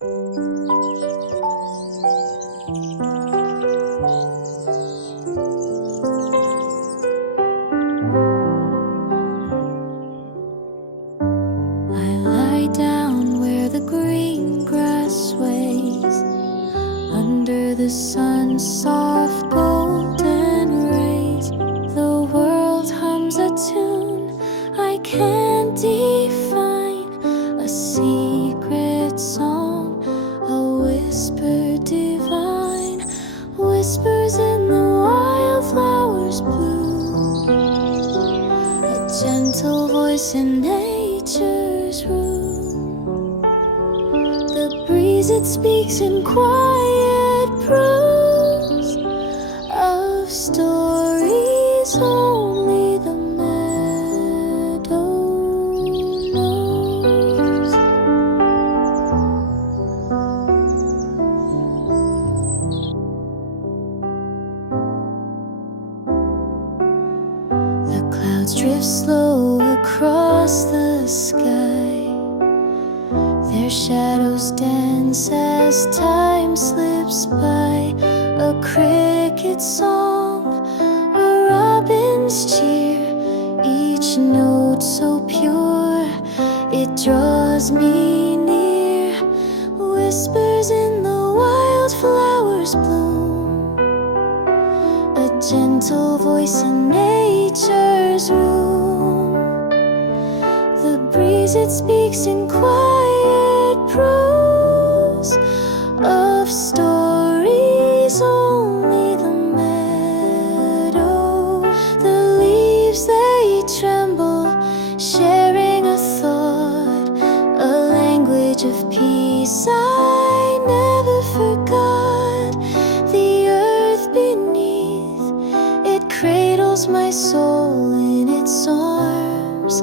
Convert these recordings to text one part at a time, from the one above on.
The sun's soft golden rays, the world hums a tune I can't define, a secret song, a whisper divine, whispers in the wildflowers bloom, a gentle voice in nature's room. The breeze, it speaks in quiet prose of stories only the meadow knows. The clouds drift slow across the sky, their shadows dance as time slips by. A cricket song, a robin's cheer, each note so pure it draws me near. Whispers in the wildflowers bloom, a gentle voice in nature's room. The breeze, it speaks in quiet prose of stories only the meadow. The leaves, they tremble, sharing a thought, a language of peace I never forgot. The earth beneath, it cradles my soul in its arms.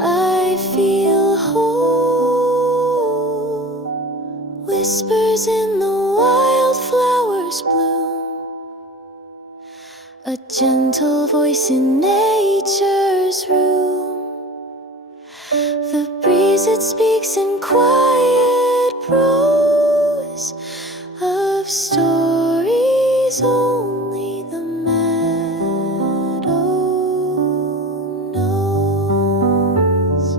I feel whole. Whispers in the wildflowers bloom, a gentle voice in nature's room. The breeze, it speaks in quiet prose of stories only the meadow knows.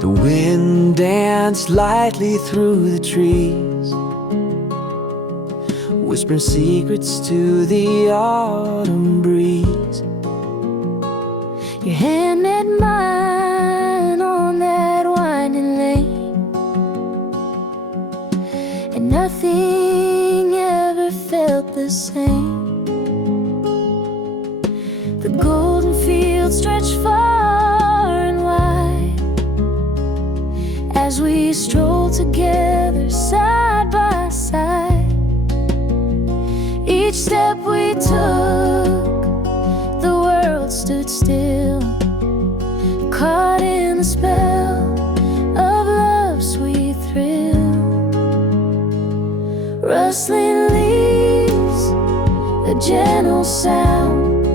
The wind danced lightly through the trees, whispering secrets to the autumn breeze. Your hand met mine on that winding lane, and nothing ever felt the same. The golden fields stretched far and wide as we strolled together side by side. Each step we took, the world stood still, caught in the spell of love's sweet thrill. Rustling leaves, a gentle sound,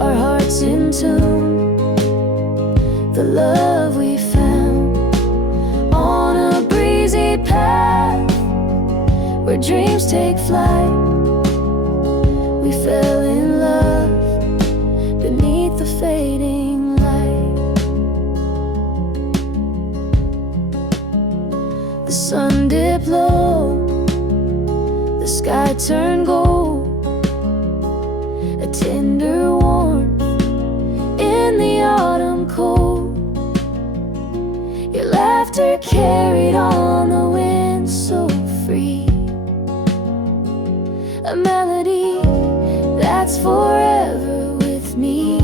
our hearts in tune, the love we found on a breezy path where dreams take flight. We fell in love beneath the fading light. The sun dipped low, the sky turned gold, a tender warmth in the autumn cold. Your laughter carried on the wind so free, a melody that's forever with me.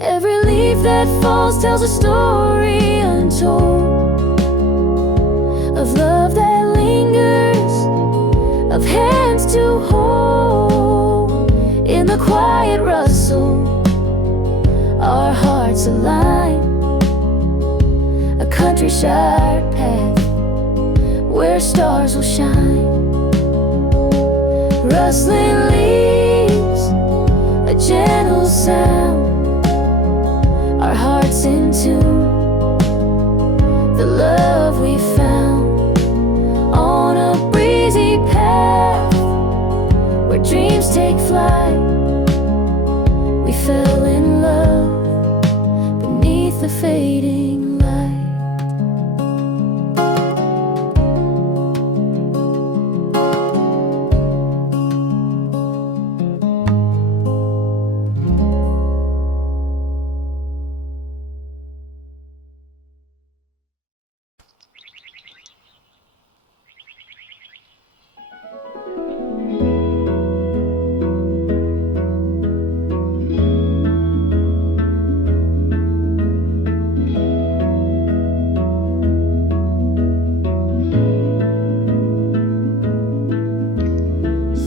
Every leaf that falls tells a story untold, of love that lingers, of hands to hold. In the quiet rustle, our hearts align. A countryside path where stars will shine. Rustling leaves, a gentle sound, our hearts in tune. The love we found on a breezy path where dreams take flight. We fell in love beneath the fading light.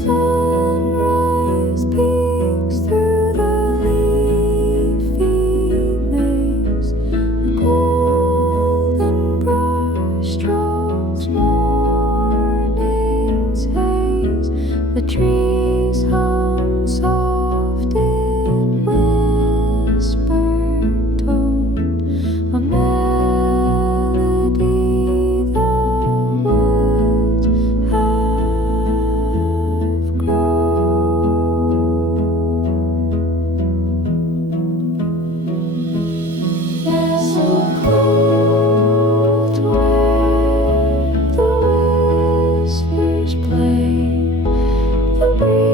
Sunrise peeks through the leafy maze. A golden brush strokes morning's haze. The trees hum soft in whispered tone, a melody the woods have grown. Nestle clothed where the whispers play, the breeze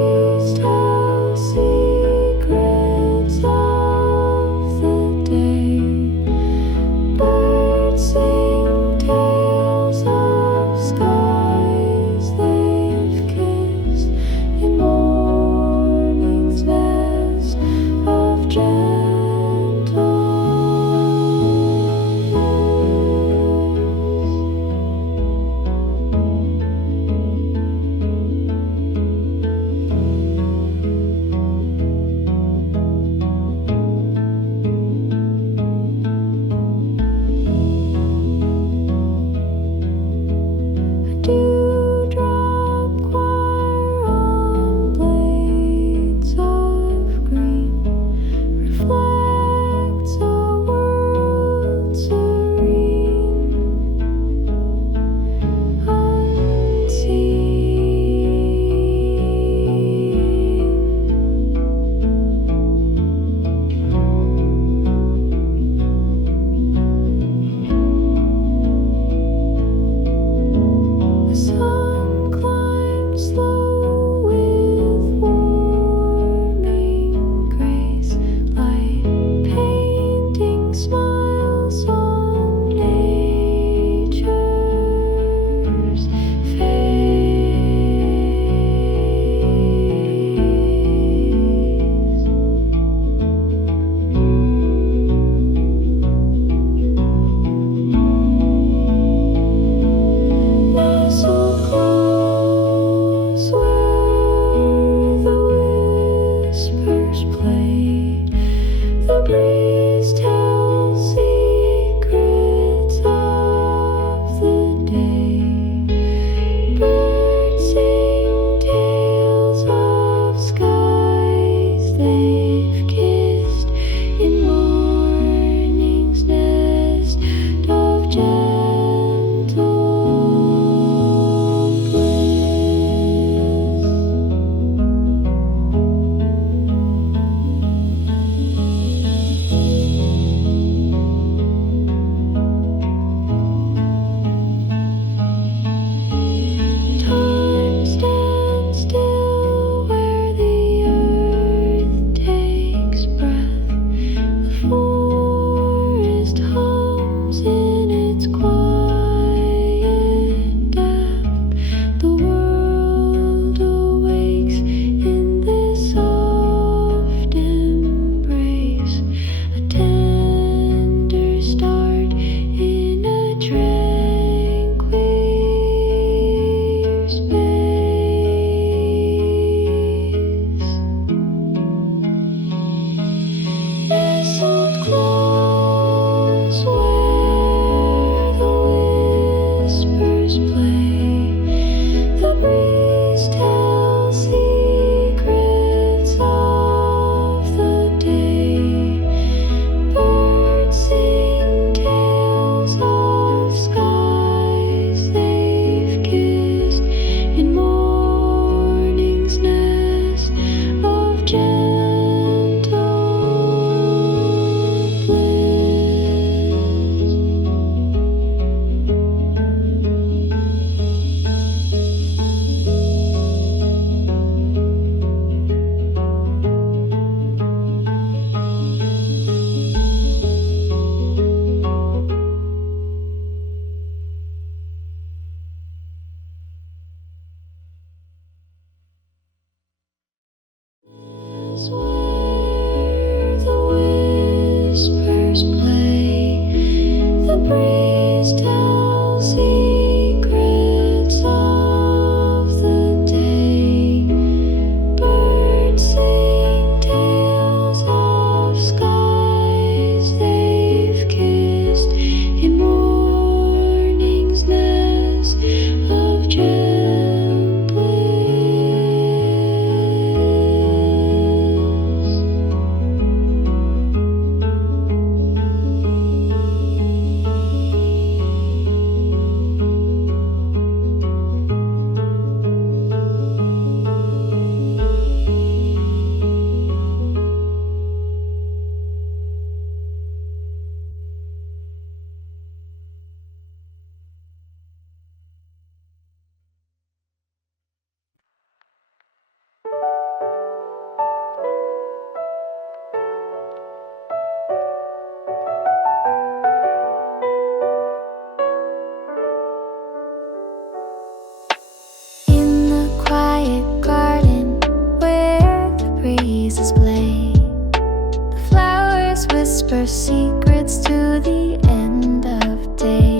whisper secrets to the end of day.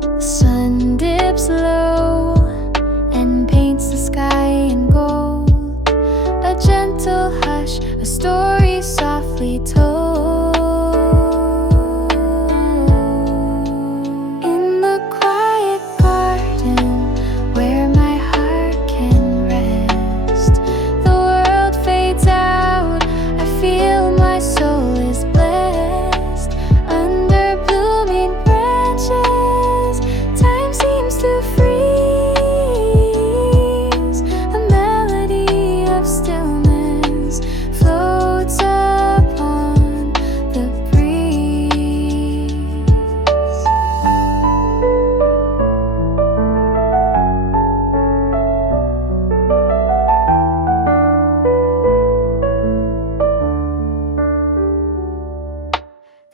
The sun dips low and paints the sky in gold. A gentle hush, a story softly told. In the quiet garden where my heart can rest, the world fades out, I feel my soul is blessed. Under blooming branches, time seems to freeze. A melody of stillness floats upon the breeze.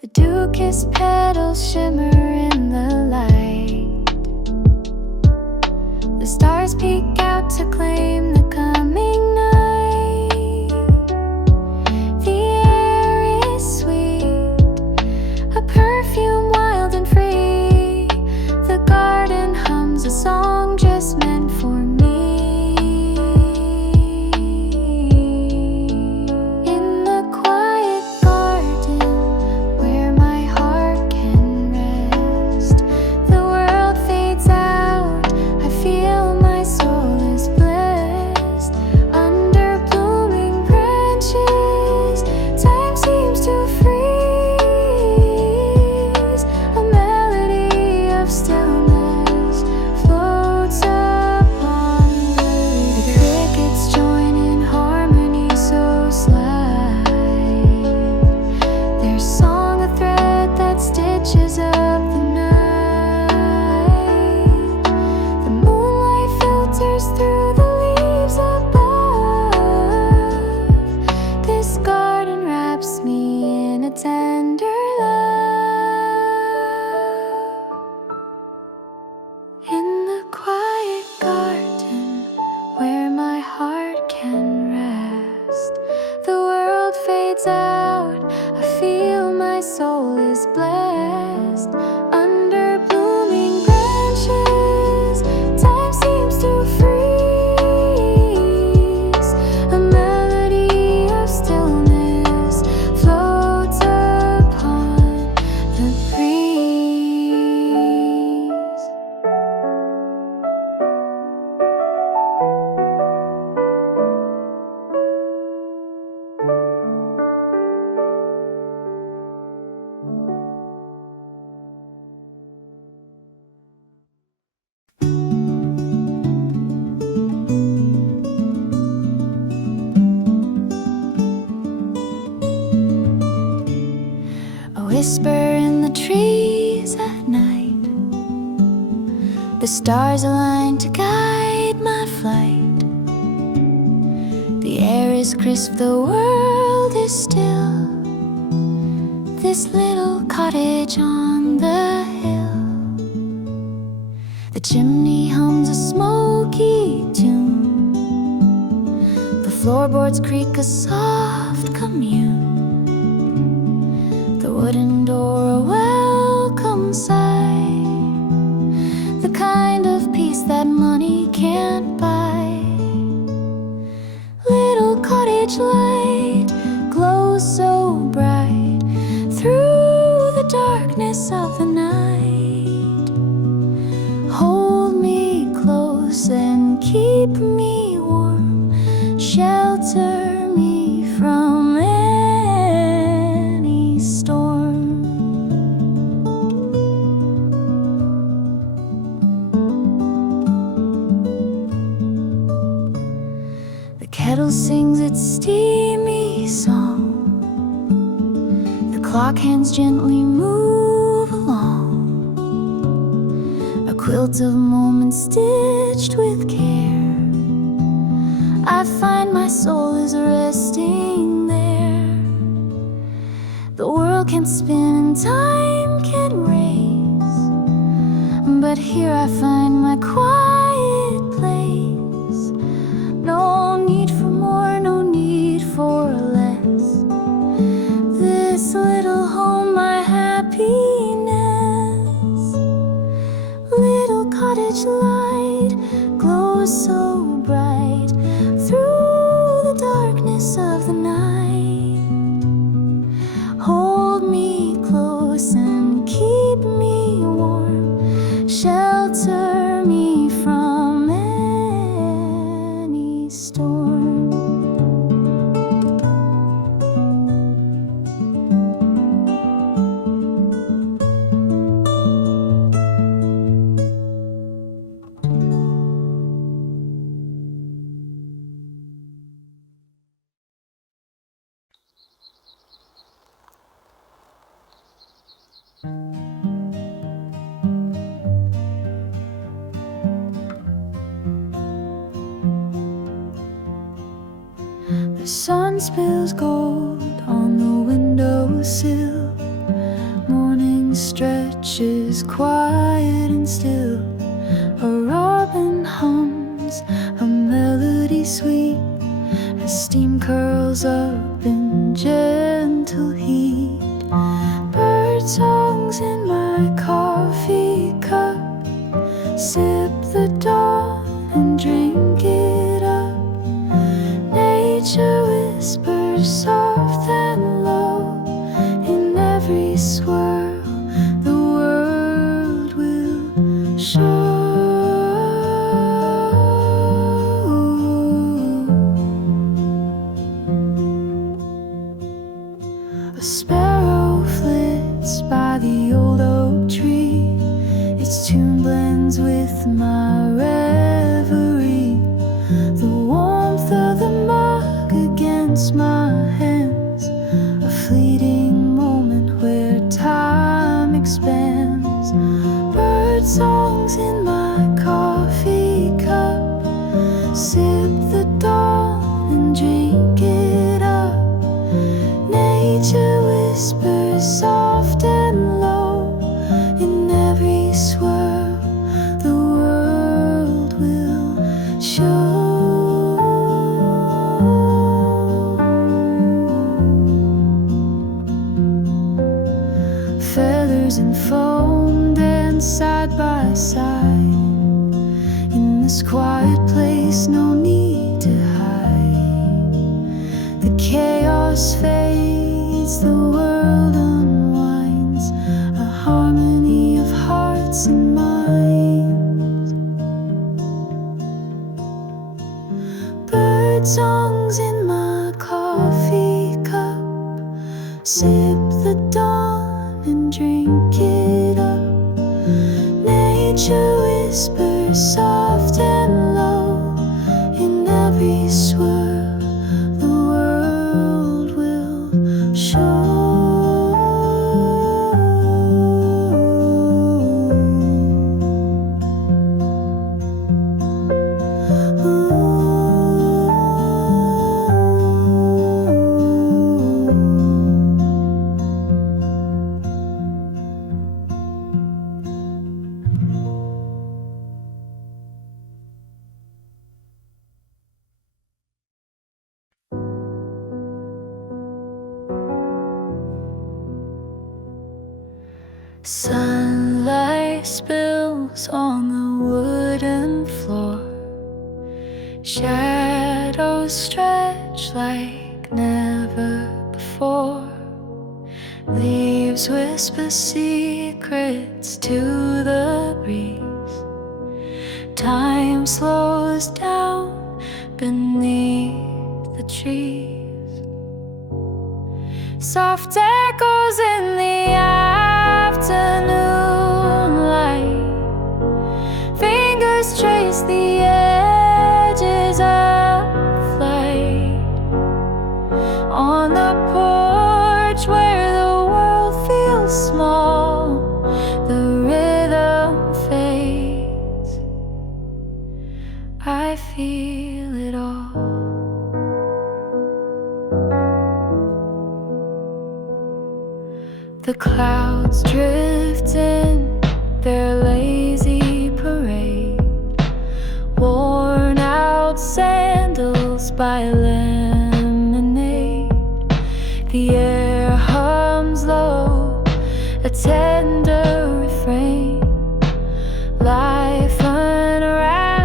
The dew-kissed petals shimmer in the light. The stars peek out to claim the coming night. The air is sweet, a perfume wild and free. The garden hums a song just meant for me. In the quiet garden where my heart can rest, the world fades out, I feel my soul is blessed. Under blooming branches, time seems to freeze. A melody of stillness floats upon the crickets join in harmony so slight. Their song a thread that stitches up the night. The moonlight filters through the leaves above. This garden wraps me in a tender love. In the quiet garden where my heart can rest, the world fades out, I feel my soul is blessed. Under blooming branches, time seems to freeze. A melody of stillness floats upon the breeze. A whisper in the trees at night. The stars align to guide my flight. The air is crisp, the world is still. This little cottage on the hill. The chimney hums a smoky tune. The floorboards creak a soft commune. The wooden door a welcome sight, the kind of peace that money can't buy. Little cottage light glows so bright through the darkness of the night. Hold me close and keep me warm, shelter me from any storm. The kettle sings its steamy song. The clock hands gently move along. A quilt of moments stitched with care. I find my soul is resting there. The world can spin and time can race, but here I find my quiet place. No need for more, no need for less. This little The sun spills gold on the windowsill. Morning stretches quiet and still. A robin hums a melody sweet as steam curls up in gentle heat. Birdsongs in my coffee cup. Sip the dawn and drink it up. Nature whispers soft and low. In every swirl the world will show. A sparrow flits by the old oak tree. Its tune blends with my reverie. The warmth of the mug against my hands. A fleeting moment where time expands. Birdsongs in my coffee cup. Sip the dawn and drink it up. Nature whispers soft and low. In every swirl the world will show. Feathers and foam dance side by side. In this quiet place no need to hide. The chaos fades, the world unwinds. A harmony of hearts and minds. Birdsongs in my coffee cup. Sip the dawn and drink it up. Nature whispers soft and low. In every swirl the world will show. Sunlight spills on the wooden floor. Shadows stretch like never before. Leaves whisper secrets to the breeze. Time slows down beneath the trees. Soft echoes in the afternoon light. Fingers trace the edges of flight. On the porch where the world feels small, the rhythm fades. I feel it all. The clouds drift in their lazy parade. Worn out sandals by lemonade. The air hums low, a tender refrain. Life unravels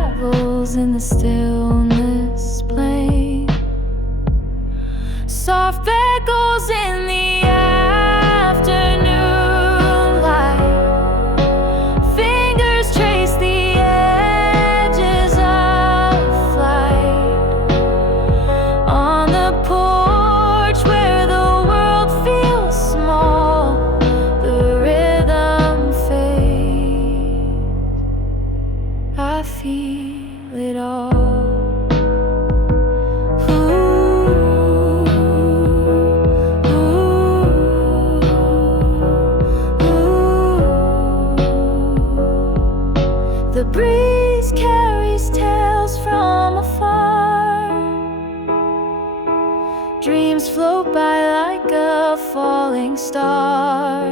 in the stillness plain. Soft echoes in the afternoon light. Fingers trace the edges of flight. On the porch where the world feels small, the rhythm fades. I feel it all. Ooh, ooh. a falling star.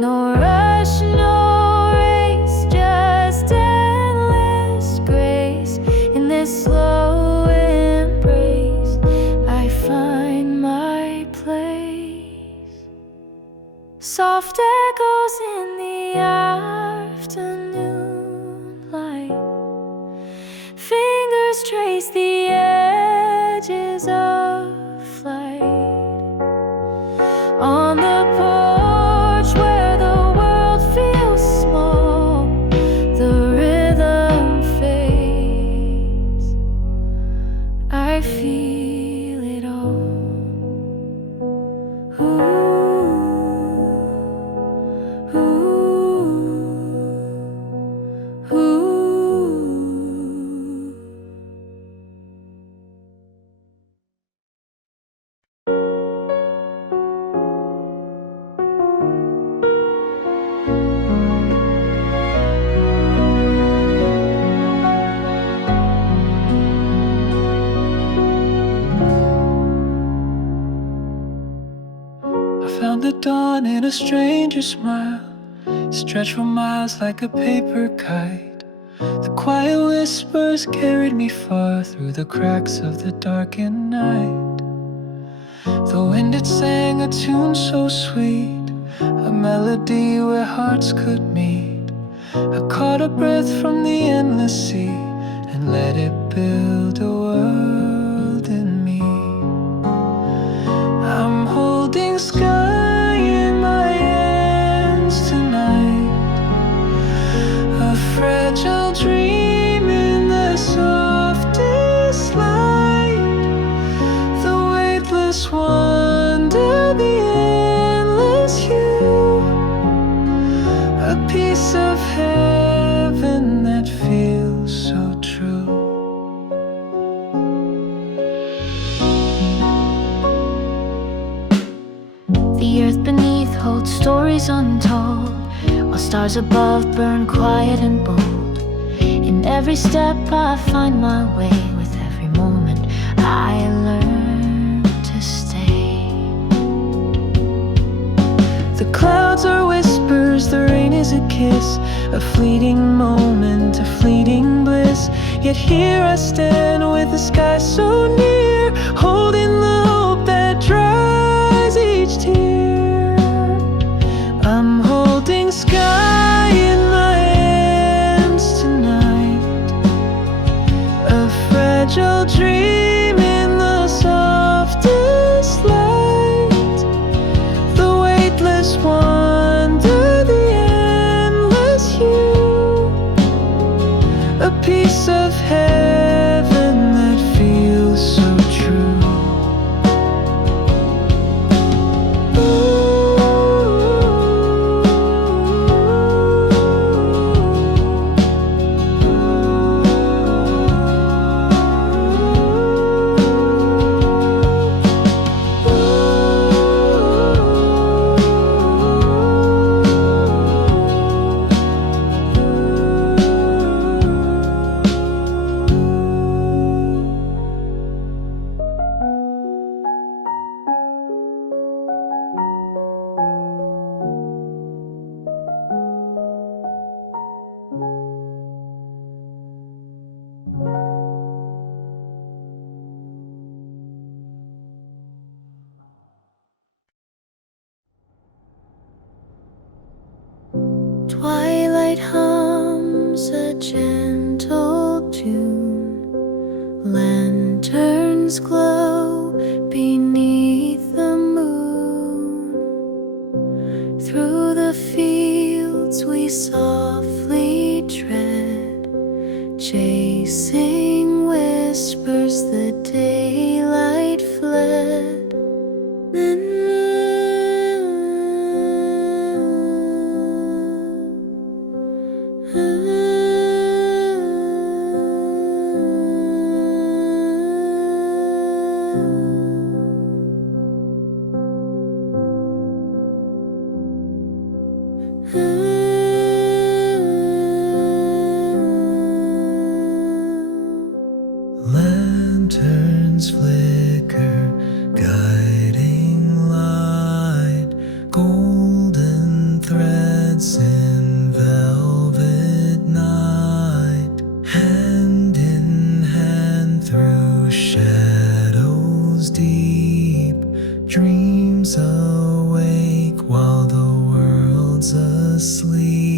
No rush, no race, just endless grace. In this slow embrace, I find my place. Soft echoes in the afternoon light. Fingers trace the edges of flight. On the porch where the world feels small, the rhythm fades. I feel it all. Ooh, ooh, ooh. Found the dawn in a stranger's smile, stretched for miles like a paper kite. The quiet whispers carried me far through the cracks of the darkened night. The wind it sang a tune so sweet, a melody where hearts could meet. I caught a breath from the endless sea and let it build a world in me. I'm holding sky in my hands tonight, a fragile dream in the softest light, the weightless wonder, the endless hue, a piece of heaven that feels so true. The earth beneath holds stories untold, while stars above burn quiet and bold. In every step I find my way, with every moment I learn to stay. The clouds are whispers, the rain is a kiss, a fleeting moment, a fleeting bliss. Yet here I stand with the sky so near, holding the hope that dries each tear. I'm holding sky in my hands tonight, a fragile dream in the softest light, the weightless wonder, the endless hue, a piece of heaven that feels so true. Twilight hums a gentle tune, lanterns glow beneath the moon. Through the fields we softly tread, chasing whispers the daylight fled. Then Lanterns flicker, guiding sleep.